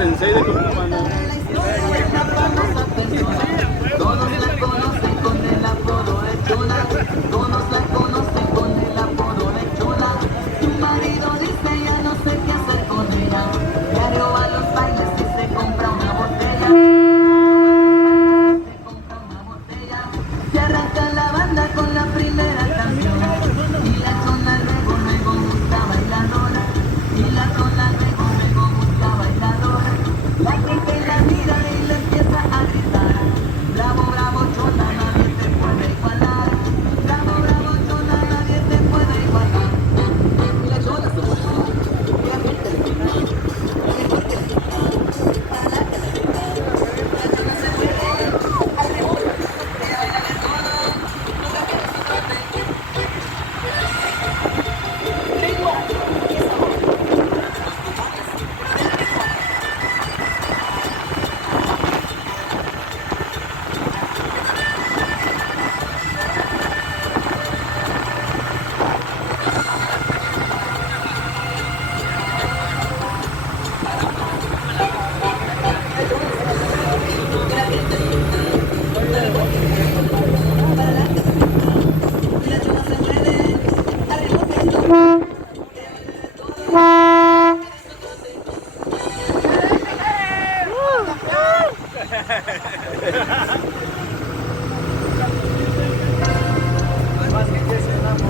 sensei de comida humana. Todos la conocen con el apodo de Chula. Todos la conocen con el apodo de Chula. Tu marido dice ya no sé qué hacer con ella. Diario va a los bailes y se compra una botella. Se compra una botella. Se arranca la banda con la primera canción. Y la chona luego busca bailadora. Y la chona luego busca bailadora. La gente la mira y le empieza a gritar. Bravo, bravo, chona, nadie te puede igualar. Bravo, bravo, chona, nadie te puede igualar. Y la chona se volvió. Y la gente le gritó. Y mejor que le gritó. Para la que le gritó. La chona se mueve. Al ritmo de bailar de todo.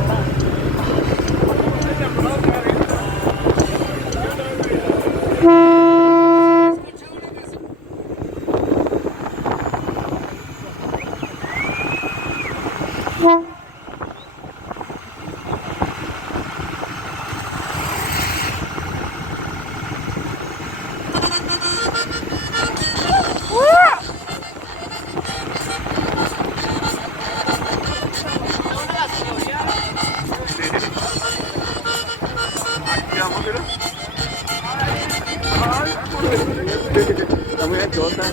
Nunca pierde su suerte. Ritmo y sabor. Los cupones del ritmo. Está muy anchota.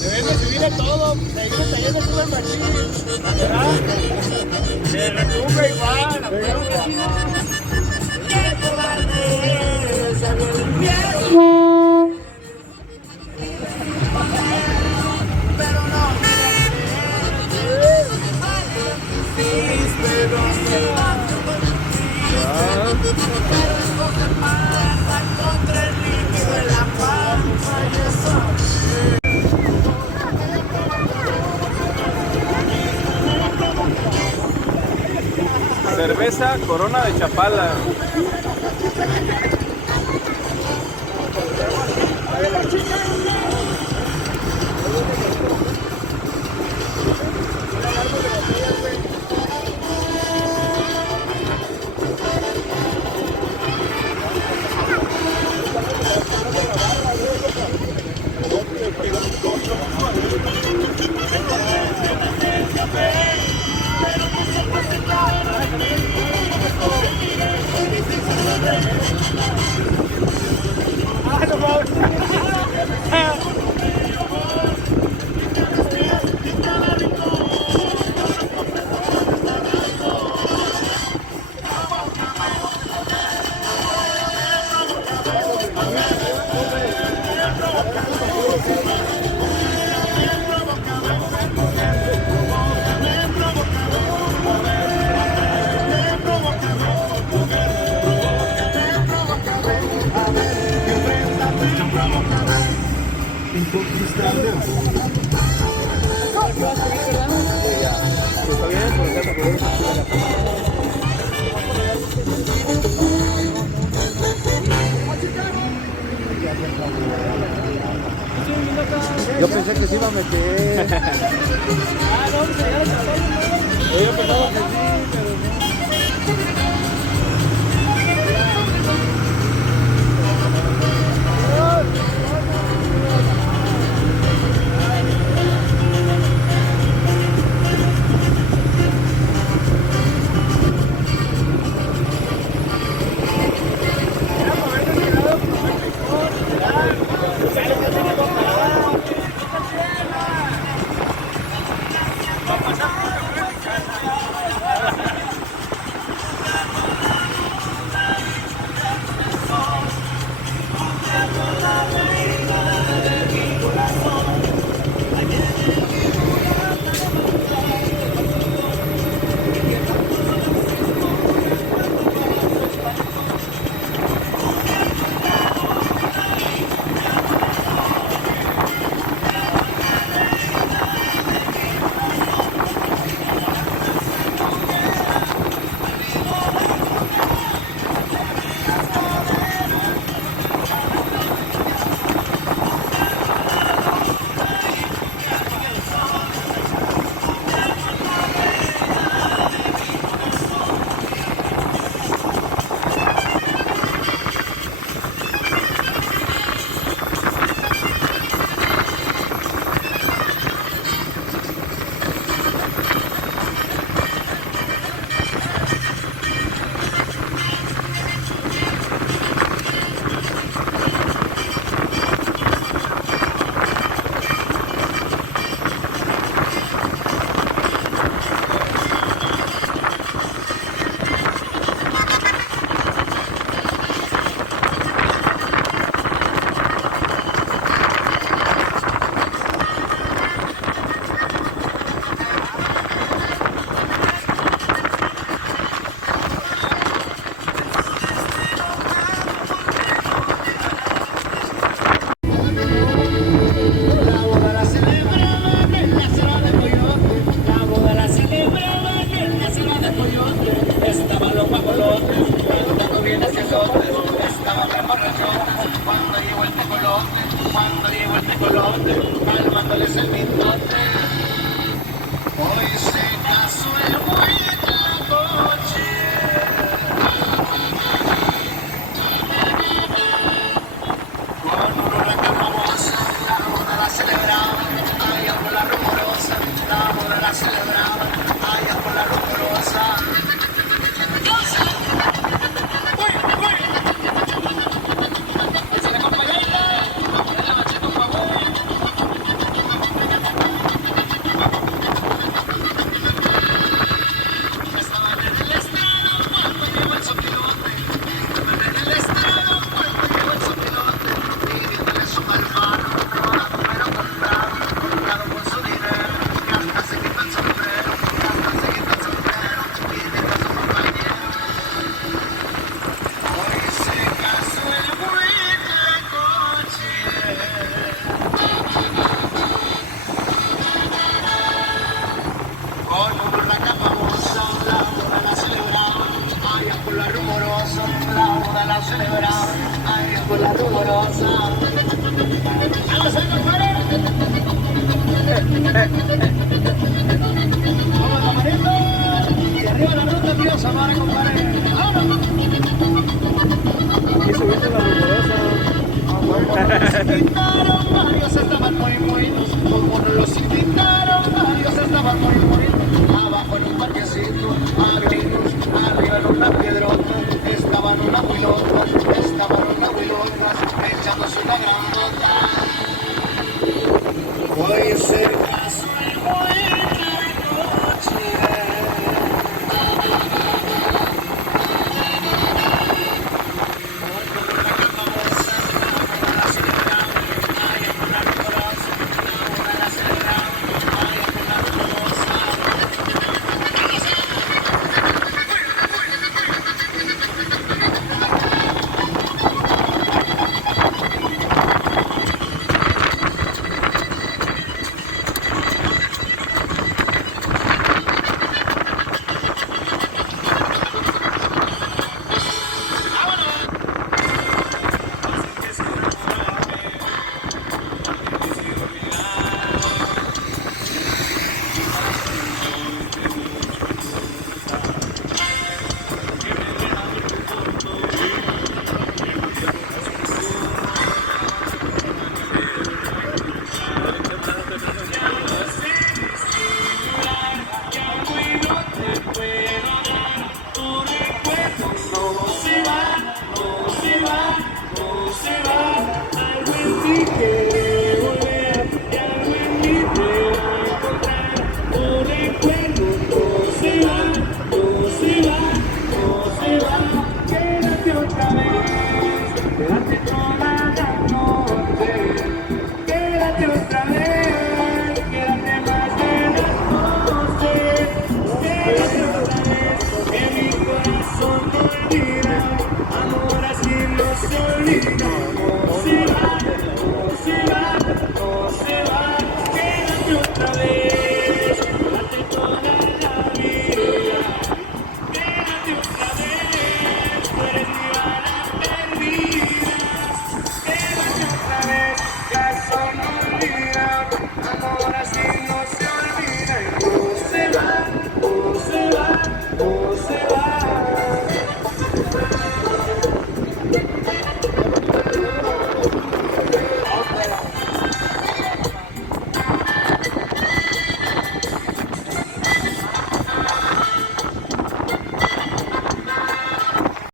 Deben de subir a todo, seguir el taller de Super Machine, ¿verdad? Se retumba igual, cerveza Corona de Chapala. Yo pensé que se iba a meter. Yo pensaba que sí, pero no. Cuando llegó el tecolote, calmándoles el mitote. Hoy se casó el huitlacoche. Con una huracán famosa, la boda la celebraban. Hay algo la rumorosa, la boda la celebraban.